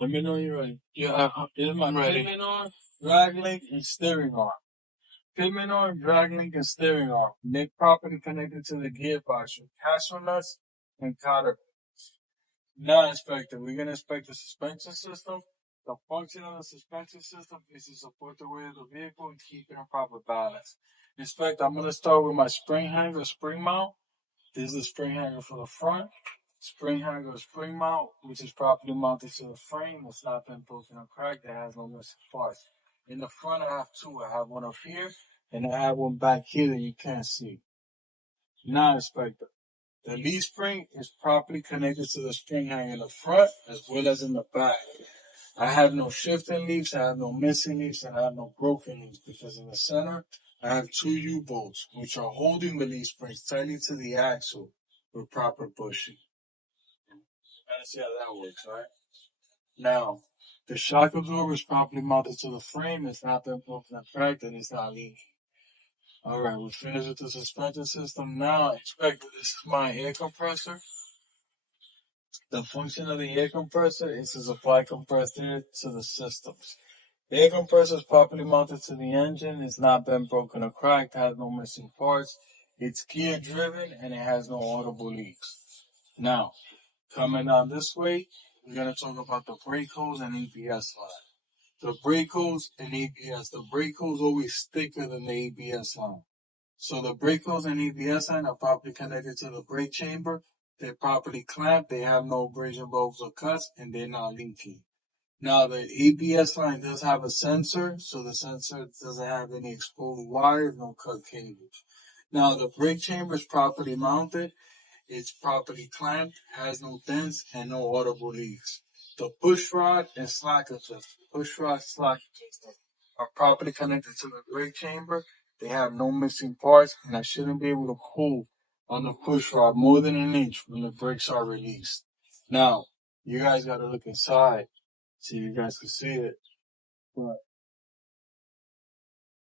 Let me know you're ready. Yeah, here's my pivot arm, drag link, and steering arm. Pivot arm, drag link, and steering arm. Neck properly connected to the gearbox with castle nuts and cotter. Now, inspector, we're going to inspect the suspension system. The function of the suspension system is to support the weight of the vehicle and keep it in proper balance. Inspector, I'm going to start with my spring hanger, spring mount. This is the spring hanger for the front. Spring hanger, spring mount, which is properly mounted to the frame. It's not been broken or cracked. It has no missing parts. In the front, I have two. I have one up here, and I have one back here that you can't see. Now, inspector, the leaf spring is properly connected to the spring hanger in the front as well as in the back. I have no shifting leaves, I have no missing leaves, and I have no broken leaves because in the center, I have two U-bolts which are holding the leaf springs tightly to the axle with proper bushing. Let's see how that works, right? Now, the shock absorber is properly mounted to the frame. It's not been broken or cracked, and it's not leaking. Alright, we're finished with the suspension system. Now, inspector, this is my air compressor. The function of the air compressor is to supply compressed air to the systems. The air compressor is properly mounted to the engine. It's not been broken or cracked, has no missing parts. It's gear driven and it has no audible leaks. Now, coming down this way, we're going to talk about the brake hose and ABS line. The brake hose and ABS. The brake hose always thicker than the ABS line. So the brake hose and ABS line are properly connected to the brake chamber. They're properly clamped. They have no abrasion bulbs or cuts, and they're not leaking. Now the ABS line does have a sensor, so the sensor doesn't have any exposed wires, no cut cables. Now the brake chamber is properly mounted. It's properly clamped, has no dents, and no audible leaks. The push rod and slack adjuster, are properly connected to the brake chamber. They have no missing parts, and I shouldn't be able to pull on the push rod more than an inch when the brakes are released. Now, you guys got to look inside so you guys can see it. But